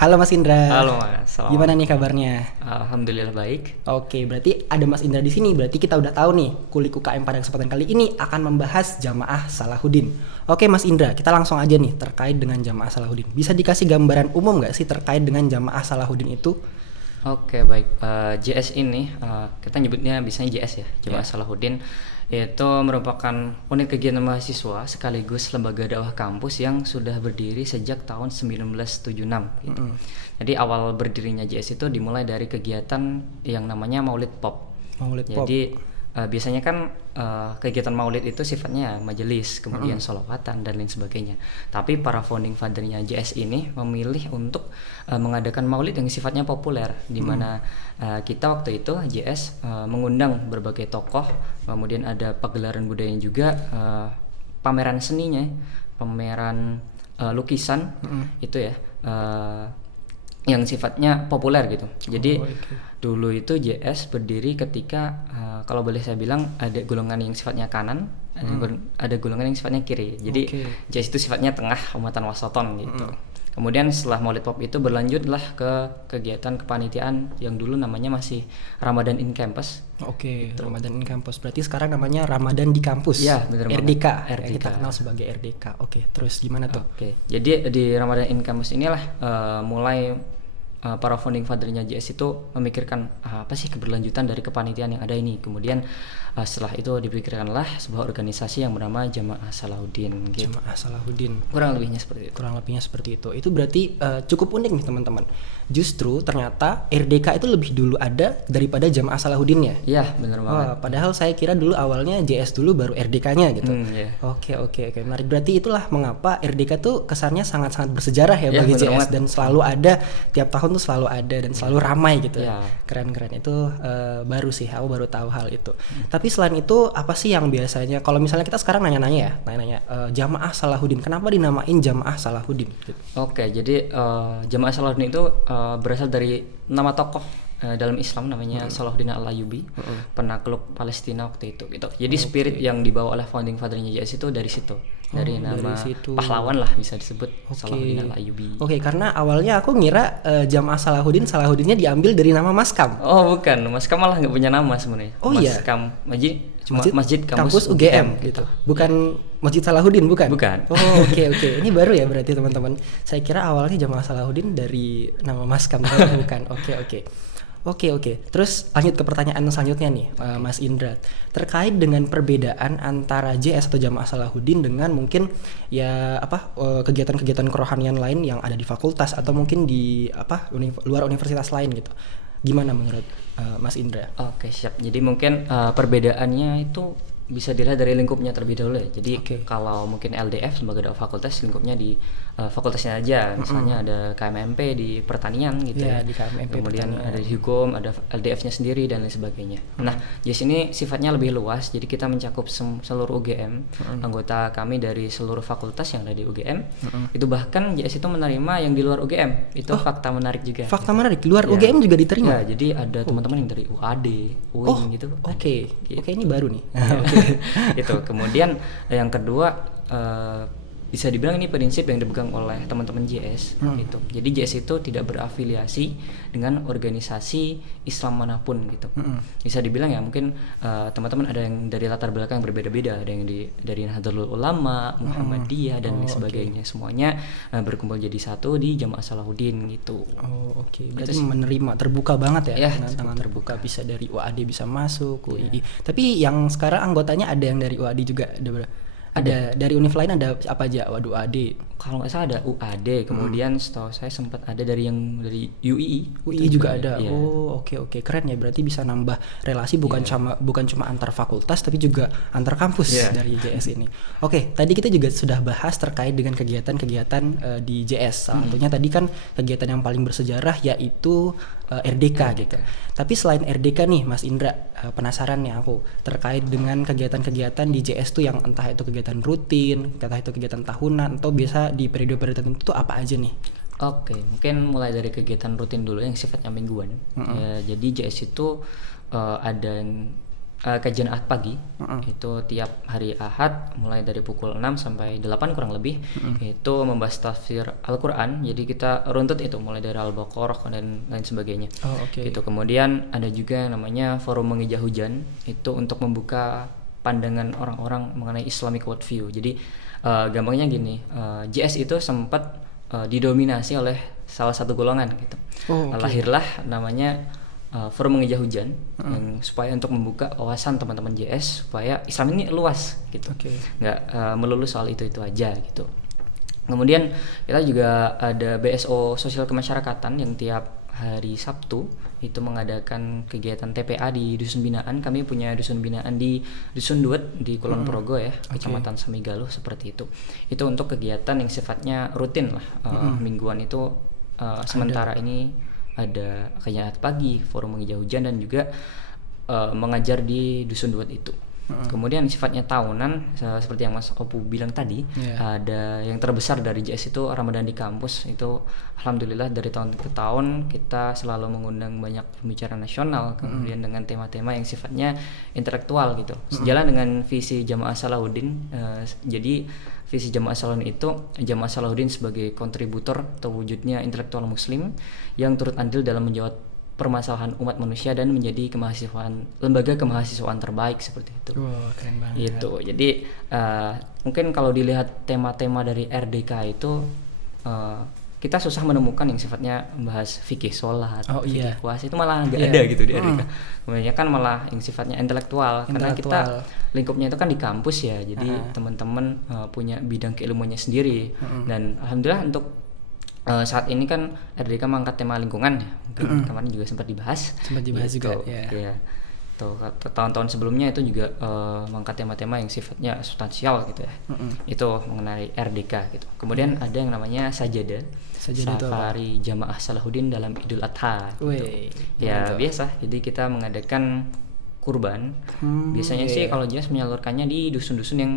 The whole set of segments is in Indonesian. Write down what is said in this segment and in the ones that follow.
Halo Mas Indra. Halo Mas, selamat. Gimana nih kabarnya? Alhamdulillah baik. Oke, berarti ada Mas Indra di sini. Berarti kita udah tahu nih, Kulik UKM pada kesempatan kali ini akan membahas Jamaah Salahuddin. Oke Mas Indra, kita langsung aja nih terkait dengan Jamaah Salahuddin. Bisa dikasih gambaran umum nggak sih terkait dengan Jamaah Salahuddin itu? Oke baik, JS ini kita nyebutnya biasanya JS ya, Jamaah Salahuddin. Itu merupakan unit kegiatan mahasiswa sekaligus lembaga dakwah kampus yang sudah berdiri sejak tahun 1976 gitu. Jadi awal berdirinya JS itu dimulai dari kegiatan yang namanya Maulid Pop. Maulid Pop. Jadi biasanya kan kegiatan maulid itu sifatnya majelis, kemudian sholawatan dan lain sebagainya. Tapi para founding fathernya JS ini memilih untuk mengadakan maulid yang sifatnya populer, di mana kita waktu itu JS mengundang berbagai tokoh, kemudian ada pagelaran budaya juga, pameran seninya, pameran lukisan itu ya. Yang sifatnya populer gitu. Jadi dulu itu JS berdiri ketika kalau boleh saya bilang ada golongan yang sifatnya kanan, ada golongan yang sifatnya kiri. Jadi JS itu sifatnya tengah, umatan wasaton gitu. Kemudian setelah Maulid Pop itu berlanjutlah ke kegiatan kepanitiaan yang dulu namanya masih Ramadan in Campus. Oke, gitu. Ramadan in Campus. Berarti sekarang namanya Ramadan di kampus. Ya, benar banget. RDK. Yang kita kenal sebagai RDK. Oke, terus gimana tuh? Oke. Jadi di Ramadan in Campus inilah mulai para founding fathernya JS itu memikirkan apa sih keberlanjutan dari kepanitiaan yang ada ini. Kemudian setelah itu dipikirkanlah sebuah organisasi yang bernama Jamaah Salahuddin gitu. Jamaah Salahuddin. Kurang lebihnya seperti itu. Kurang lebihnya seperti itu. Itu berarti cukup unik nih teman-teman. Justru ternyata RDK itu lebih dulu ada daripada Jamaah Salahuddin ya? Iya, benar banget. Padahal saya kira dulu awalnya JS dulu baru RDK-nya gitu. Yeah. Oke. Menarik. Berarti itulah mengapa RDK tuh kesannya sangat-sangat bersejarah ya bagi JS banget. Dan selalu ada, tiap tahun tuh selalu ada dan selalu ramai gitu. Keren-keren. Itu baru sih, aku baru tahu hal itu. Tapi selain itu apa sih yang biasanya kalau misalnya kita sekarang nanya-nanya Jamaah Salahuddin, kenapa dinamain Jamaah Salahuddin gitu? Oke, jadi Jamaah Salahuddin itu berasal dari nama tokoh dalam Islam namanya Salahuddin Al-Ayyubi, penakluk Palestina waktu itu gitu. Jadi spirit yang dibawa oleh founding fathernya JS itu dari situ. Dari nama pahlawan lah bisa disebut Salahuddin Al-Ayyubi. Oke, karena awalnya aku ngira Jamaah Salahuddinnya diambil dari nama Maskam. Oh bukan, Maskam malah nggak punya nama sebenarnya. Oh iya. Maskam masjid kampus UGM gitu. Bukan Masjid Salahuddin bukan? Bukan. Oh oke. Ini baru ya berarti teman-teman. Saya kira awalnya Jamaah Salahuddin dari nama Maskam, tapi bukan. Oke. Terus lanjut ke pertanyaan selanjutnya nih, Mas Indra. Terkait dengan perbedaan antara JS atau Jamaah Salahuddin dengan mungkin kegiatan-kegiatan kerohanian lain yang ada di fakultas atau mungkin di luar universitas lain gitu. Gimana menurut Mas Indra? Oke, siap. Jadi mungkin perbedaannya itu bisa dilihat dari lingkupnya terlebih dahulu ya. Jadi kalau mungkin LDF lembaga dakwah fakultas, lingkupnya di fakultasnya aja. Misalnya ada KMMP di pertanian gitu ya. Di KMMP kemudian ada di hukum, ada LDF-nya sendiri dan lain sebagainya. Nah, JS ini sifatnya lebih luas. Jadi kita mencakup seluruh UGM. Anggota kami dari seluruh fakultas yang ada di UGM. Itu bahkan JS itu menerima yang di luar UGM. Itu fakta menarik juga. Fakta menarik, luar UGM juga diterima. Ya, jadi ada teman-teman yang dari UAD, UIN gitu. Oke, ini baru nih. Itu kemudian yang kedua bisa dibilang ini prinsip yang dipegang oleh teman-teman JS gitu. Jadi JS itu tidak berafiliasi dengan organisasi Islam manapun gitu. Bisa dibilang ya mungkin teman-teman ada yang dari latar belakang yang berbeda-beda, ada yang dari Nahdlatul Ulama, Muhammadiyah dan lain sebagainya. Semuanya berkumpul jadi satu di Jamaah Salahuddin gitu. Berarti menerima terbuka banget ya, dengan tangan terbuka, bisa dari UAD bisa masuk, UII. Tapi yang sekarang anggotanya ada yang dari UAD juga ada dari univ lain ada apa aja? Waduh, UAD. Kalau nggak salah ada UAD, kemudian setahu saya sempat ada dari UII. UII juga ada. Iya. Oke. Keren ya, berarti bisa nambah relasi bukan cuma antar fakultas tapi juga antar kampus dari JS ini. Oke, tadi kita juga sudah bahas terkait dengan kegiatan-kegiatan di JS. Salah satunya tadi kan kegiatan yang paling bersejarah yaitu RDK gitu. Tapi selain RDK nih Mas Indra, penasaran nih aku terkait dengan kegiatan-kegiatan di JS tuh yang entah itu kegiatan rutin, entah itu kegiatan tahunan atau biasa di periode-periode tertentu tuh apa aja nih? Oke, mungkin mulai dari kegiatan rutin dulu yang sifatnya mingguan. Ya, jadi JS itu ada yang kajian Ahad pagi. Itu tiap hari Ahad mulai dari pukul 6 sampai 8 kurang lebih. Itu membahas tafsir Al-Qur'an. Jadi kita runtut itu mulai dari Al-Baqarah dan lain sebagainya. Gitu. Kemudian ada juga yang namanya Forum Menghijau Hujan. Itu untuk membuka pandangan orang-orang mengenai Islamic worldview. Jadi gampangnya gini, JS itu sempat didominasi oleh salah satu golongan gitu. Lahirlah namanya Forum Menghijau Hujan yang supaya untuk membuka wawasan teman-teman JS supaya Islam ini luas gitu, nggak melulu soal itu aja gitu. Kemudian kita juga ada BSO Sosial Kemasyarakatan yang tiap hari Sabtu itu mengadakan kegiatan TPA di dusun binaan. Kami punya dusun binaan di Dusun Duet di Kulon Progo ya, Kecamatan Samigaluh seperti itu. Itu untuk kegiatan yang sifatnya rutin lah, mingguan itu. Sementara ini ada kajian Ahad pagi, Forum Menghijau Hujan, dan juga mengajar di Dusun Duet itu. Kemudian sifatnya tahunan, seperti yang Mas Opu bilang tadi, ada yang terbesar dari JS itu Ramadan di Kampus. Itu alhamdulillah dari tahun ke tahun kita selalu mengundang banyak pembicara nasional, kemudian dengan tema-tema yang sifatnya intelektual gitu. Sejalan dengan visi Jamaah Salahuddin. Jadi visi Jamaah Salahuddin itu Jamaah Salahuddin sebagai kontributor terwujudnya intelektual muslim yang turut andil dalam menjawab permasalahan umat manusia dan menjadi lembaga kemahasiswaan terbaik seperti itu. Keren banget. Itu. Jadi mungkin kalau dilihat tema-tema dari RDK itu kita susah menemukan yang sifatnya membahas fikih sholat, fikih puasa, itu malah nggak ada gitu di RDK. Kebanyakan malah yang sifatnya intelektual, karena kita lingkupnya itu kan di kampus ya, jadi teman-teman punya bidang keilmuannya sendiri. Dan alhamdulillah untuk saat ini kan RDK mengangkat tema lingkungan ya, mungkin kemarin juga sempat dibahas gitu, juga ya. Tuh, tahun-tahun sebelumnya itu juga mengangkat tema-tema yang sifatnya substansial gitu ya. Itu mengenai RDK gitu. Kemudian ada yang namanya Sajadah Safari Jamaah Salahuddin dalam Idul Adha gitu. Ya biasa, jadi kita mengadakan kurban. Biasanya sih kalau jelas menyalurkannya di dusun-dusun yang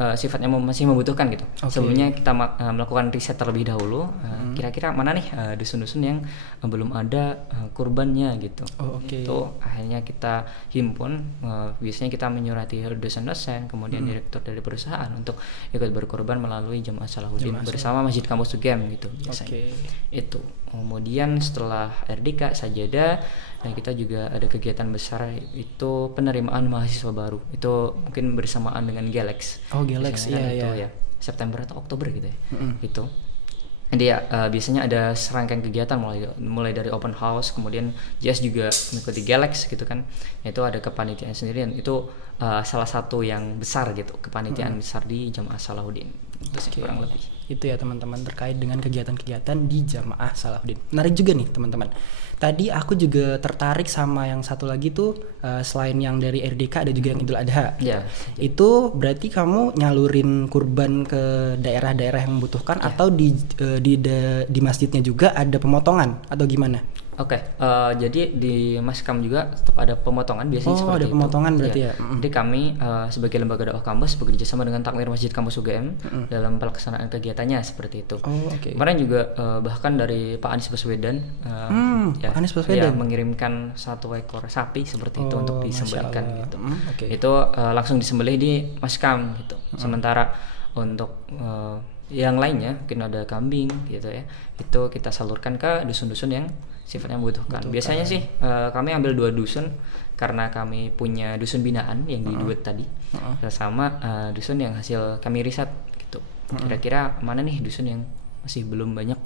sifatnya masih membutuhkan gitu. Sebelumnya kita melakukan riset terlebih dahulu, kira-kira mana nih dusun-dusun yang belum ada kurbannya gitu. Itu akhirnya kita himpun. Biasanya kita menyurati dosen-dosen, kemudian direktur dari perusahaan untuk ikut berkorban melalui Jamaah Salahuddin bersama Masjid Kampus UGM gitu biasanya. Itu. Kemudian setelah RDK Sajadah, dan kita juga ada kegiatan besar itu penerimaan mahasiswa baru. Itu mungkin bersamaan dengan Galax. Galax ya. September atau Oktober gitu ya. Itu. Jadi biasanya ada serangkaian kegiatan mulai dari open house, kemudian JS juga mengikuti Galax gitu kan. Itu ada kepanitiaan sendiri, dan itu salah satu yang besar gitu, kepanitiaan besar di Jamaah Salahuddin. Itu sih kurang lebih. Itu ya teman-teman terkait dengan kegiatan-kegiatan di Jamaah Salahuddin. Menarik juga nih teman-teman. Tadi aku juga tertarik sama yang satu lagi tuh, selain yang dari RDK ada juga yang Idul Adha. Itu berarti kamu nyalurin kurban ke daerah-daerah yang membutuhkan, atau di masjidnya juga ada pemotongan atau gimana? Jadi di Maskam juga tetap ada pemotongan biasanya seperti ada pemotongan itu. Berarti ya. Jadi kami sebagai lembaga dakwah kampus bekerja sama dengan Takmir Masjid Kampus UGM dalam pelaksanaan kegiatannya seperti itu. Kemarin juga bahkan dari Pak Anies Baswedan, Pak Anies Baswedan mengirimkan 1 ekor sapi seperti itu untuk disembelihkan gitu. Itu langsung disembelih di Maskam gitu. Sementara untuk yang lainnya mungkin ada kambing gitu ya, itu kita salurkan ke dusun-dusun yang sifatnya membutuhkan. Biasanya sih kami ambil 2 dusun karena kami punya dusun binaan yang di Duet tadi, sama dusun yang hasil kami riset gitu. Kira-kira mana nih dusun yang masih belum banyak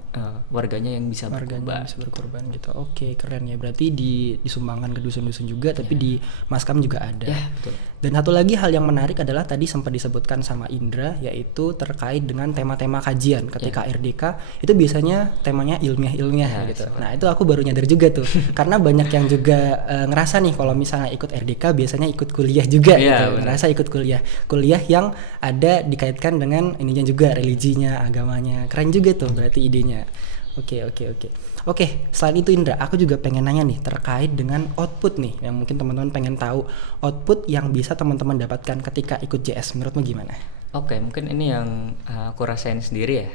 warganya yang bisa berkorban gitu. Keren ya. Berarti disumbangkan ke dusun-dusun juga, tapi di Maskam juga ada. Betul. Dan satu lagi hal yang menarik adalah tadi sempat disebutkan sama Indra, yaitu terkait dengan tema-tema kajian. Ketika RDK itu biasanya temanya ilmiah gitu. Nah itu aku baru nyadar juga tuh, karena banyak yang juga ngerasa nih kalau misalnya ikut RDK biasanya ikut kuliah juga gitu. Ngerasa ikut kuliah yang ada dikaitkan dengan ininya juga, religinya, agamanya. Keren juga tuh berarti idenya. Oke, selain itu Indra, aku juga pengen nanya nih terkait dengan output nih, yang mungkin teman-teman pengen tahu output yang bisa teman-teman dapatkan ketika ikut JS. Menurutmu gimana? Oke, mungkin ini yang aku rasain sendiri ya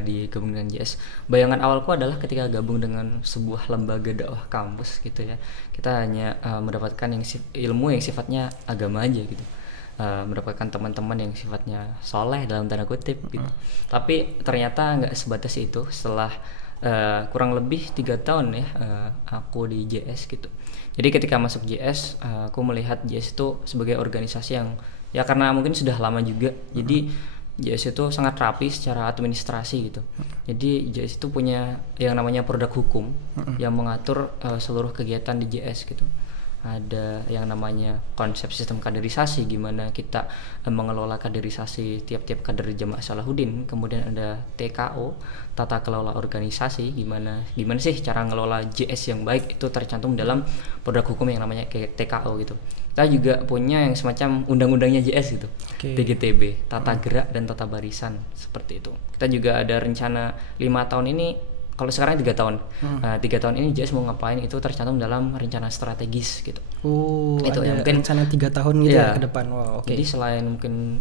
di gabung dengan JS. Bayangan awalku adalah ketika gabung dengan sebuah lembaga dakwah kampus gitu ya, kita hanya mendapatkan ilmu yang sifatnya agama aja gitu. Mendapatkan teman-teman yang sifatnya soleh dalam tanda kutip gitu. Tapi ternyata nggak sebatas itu. Setelah kurang lebih 3 tahun ya aku di JS gitu. Jadi ketika masuk JS, aku melihat JS itu sebagai organisasi yang ya karena mungkin sudah lama juga, jadi JS itu sangat rapi secara administrasi gitu. Jadi JS itu punya yang namanya produk hukum yang mengatur seluruh kegiatan di JS gitu. Ada yang namanya konsep sistem kaderisasi, gimana kita mengelola kaderisasi tiap-tiap kader Jamaah Salahuddin. Kemudian ada TKO, tata kelola organisasi, gimana sih cara ngelola JS yang baik, itu tercantum dalam produk hukum yang namanya TKO gitu. Kita juga punya yang semacam undang-undangnya JS gitu, TGTB, tata gerak dan tata barisan, seperti itu. Kita juga ada rencana 5 tahun ini, kalau sekarang 3 tahun, 3 tahun ini JS mau ngapain, itu tercantum dalam rencana strategis gitu. Itu ada mungkin rencana 3 tahun gitu ya ke depan. Wow, Jadi selain mungkin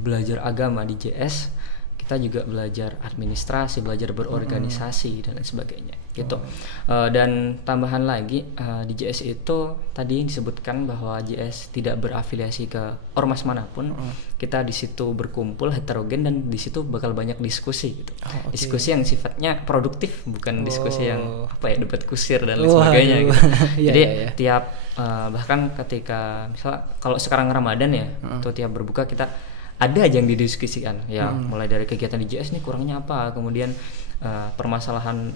belajar agama di JS, kita juga belajar administrasi, belajar berorganisasi dan lain sebagainya gitu. Dan tambahan lagi di JS itu tadi disebutkan bahwa JS tidak berafiliasi ke ormas manapun. Kita di situ berkumpul heterogen dan di situ bakal banyak diskusi gitu. Diskusi yang sifatnya produktif, bukan diskusi yang debat kusir dan lain sebagainya gitu. Jadi tiap bahkan ketika misal kalau sekarang Ramadan ya, atau tiap berbuka kita ada aja yang didiskusikan ya, mulai dari kegiatan di JS nih kurangnya apa, kemudian permasalahan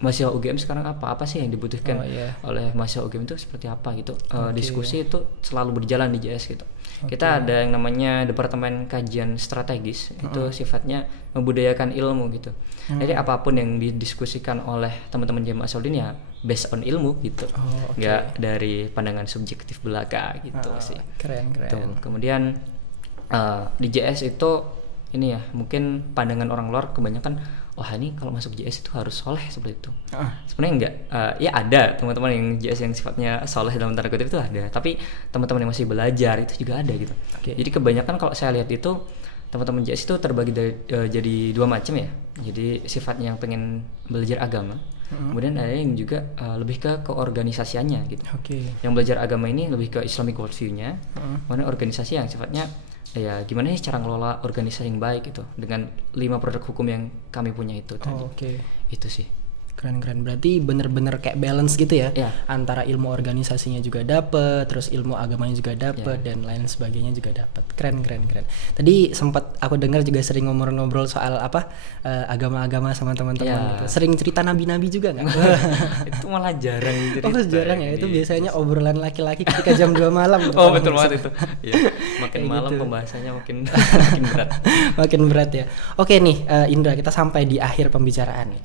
mahasiswa UGM sekarang apa sih yang dibutuhkan oleh mahasiswa UGM itu seperti apa gitu. Diskusi itu selalu berjalan di JS gitu. Kita ada yang namanya Departemen Kajian Strategis, itu sifatnya membudayakan ilmu gitu. Jadi apapun yang didiskusikan oleh teman-teman Jamaah Salahuddin ya based on ilmu gitu, nggak dari pandangan subjektif belaka gitu sih. Keren. Tuh. Kemudian di JS itu ini ya, mungkin pandangan orang luar kebanyakan, wah ini kalau masuk JS itu harus soleh seperti itu. Sebenarnya enggak, ya ada teman-teman yang JS yang sifatnya soleh dalam tanda kutip itu ada, tapi teman-teman yang masih belajar itu juga ada gitu. Jadi kebanyakan kalau saya lihat itu teman-teman JS itu terbagi jadi 2 macam ya. Jadi sifatnya yang pengen belajar agama, kemudian ada yang juga lebih ke keorganisasiannya gitu. Yang belajar agama ini lebih ke Islamic worldview-nya, kemudian organisasi yang sifatnya ya gimana sih cara ngelola organisasi yang baik gitu dengan 5 produk hukum yang kami punya itu tadi. Itu sih. Keren. Berarti bener-bener kayak balance gitu ya. Antara ilmu organisasinya juga dapet, terus ilmu agamanya juga dapet, dan lain sebagainya juga dapet. Keren. Tadi sempat aku dengar juga sering ngobrol-ngobrol soal agama-agama sama teman-teman gitu. Sering cerita nabi-nabi juga nggak? Itu malah jarang cerita. Jarang ya. Itu biasanya obrolan laki-laki ketika jam 2 malam. Betul banget itu. Makin malam gitu. Pembahasannya makin berat. Makin berat ya. Oke nih Indra, kita sampai di akhir pembicaraan nih.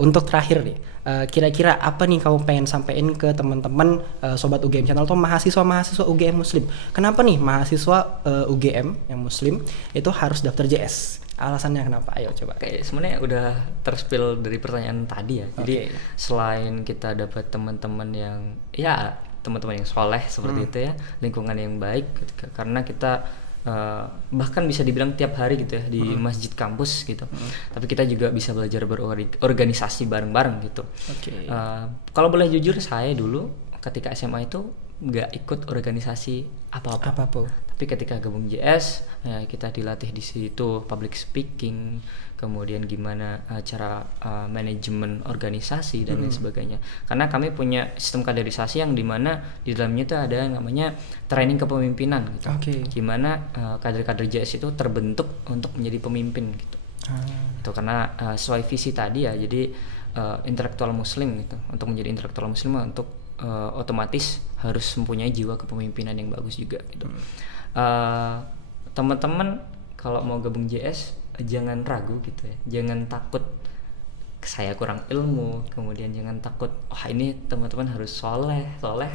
Untuk terakhir nih, kira-kira apa nih kamu pengen sampein ke teman-teman sobat UGM Channel atau mahasiswa UGM Muslim? Kenapa nih mahasiswa UGM yang Muslim itu harus daftar JS? Alasannya kenapa? Ayo coba. Sebenarnya udah terspill dari pertanyaan tadi ya. Jadi selain kita dapat teman-teman yang teman-teman yang soleh seperti itu ya, lingkungan yang baik, karena kita bahkan bisa dibilang tiap hari gitu ya di masjid kampus gitu. Tapi kita juga bisa belajar berorganisasi bareng-bareng gitu. Kalau boleh jujur, saya dulu ketika SMA itu nggak ikut organisasi apa-apa. Tapi ketika gabung JS kita dilatih di situ public speaking, kemudian gimana cara manajemen organisasi dan lain sebagainya. Karena kami punya sistem kaderisasi yang dimana di dalamnya itu ada yang namanya training kepemimpinan gitu. Gimana kader-kader JS itu terbentuk untuk menjadi pemimpin gitu. Itu karena sesuai visi tadi ya. Jadi intelektual muslim gitu. Untuk menjadi intelektual muslim untuk otomatis harus mempunyai jiwa kepemimpinan yang bagus juga gitu. Teman-teman kalau mau gabung JS jangan ragu gitu ya, jangan takut saya kurang ilmu, kemudian jangan takut ini teman-teman harus soleh segala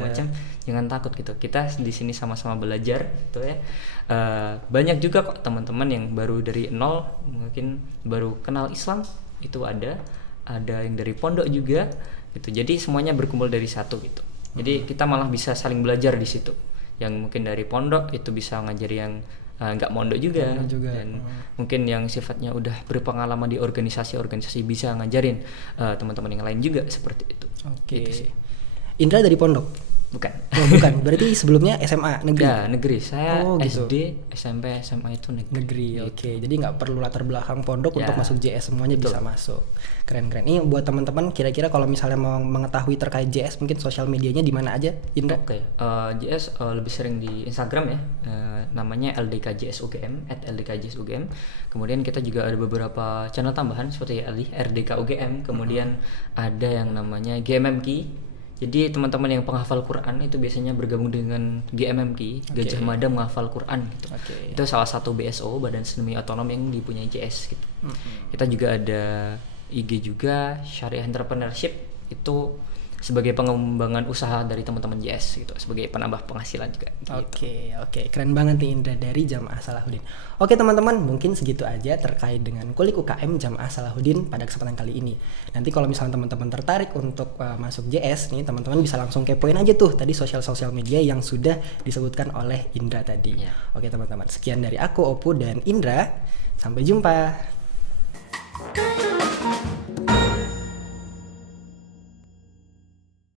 macam, jangan takut gitu. Kita di sini sama-sama belajar gitu ya. Banyak juga kok teman-teman yang baru dari nol, mungkin baru kenal Islam, itu ada yang dari pondok juga gitu. Jadi semuanya berkumpul dari satu gitu. Jadi kita malah bisa saling belajar di situ. yang mungkin dari pondok itu bisa ngajari yang nggak mondok juga, dan mungkin yang sifatnya udah berpengalaman di organisasi bisa ngajarin teman-teman yang lain juga seperti itu. Oke. Gitu sih. Indra dari pondok? Bukan. Oh, bukan. Berarti sebelumnya SMA negeri? Ya, negeri. Saya gitu. SD, SMP, SMA itu negeri. Gitu. Oke. Jadi nggak perlu latar belakang pondok untuk masuk JS, semuanya bisa masuk. Keren-keren. Ini buat teman-teman kira-kira kalau misalnya mau mengetahui terkait JS, mungkin sosial medianya di mana aja, Indra? Oke. JS lebih sering di Instagram ya. Namanya LDKJS UGM @LDKJS UGM. Kemudian kita juga ada beberapa channel tambahan seperti RDK UGM. Kemudian ada yang namanya GMMQ. Jadi teman-teman yang penghafal Quran itu biasanya bergabung dengan GMMQ, Gajah Mada Menghafal Quran gitu. Itu salah satu BSO, Badan Semi Otonom yang dipunyai JS gitu. Kita juga ada IG juga, Syariah Entrepreneurship, itu sebagai pengembangan usaha dari teman-teman JS gitu, sebagai penambah penghasilan juga gitu. Oke, keren banget nih Indra dari Jamaah Salahuddin. Oke teman-teman, mungkin segitu aja terkait dengan kulik UKM Jamaah Salahuddin pada kesempatan kali ini. Nanti kalau misalnya teman-teman tertarik untuk masuk JS nih, teman-teman bisa langsung kepoin aja tuh tadi sosial media yang sudah disebutkan oleh Indra tadi. Oke teman-teman, sekian dari aku Opu dan Indra, sampai jumpa.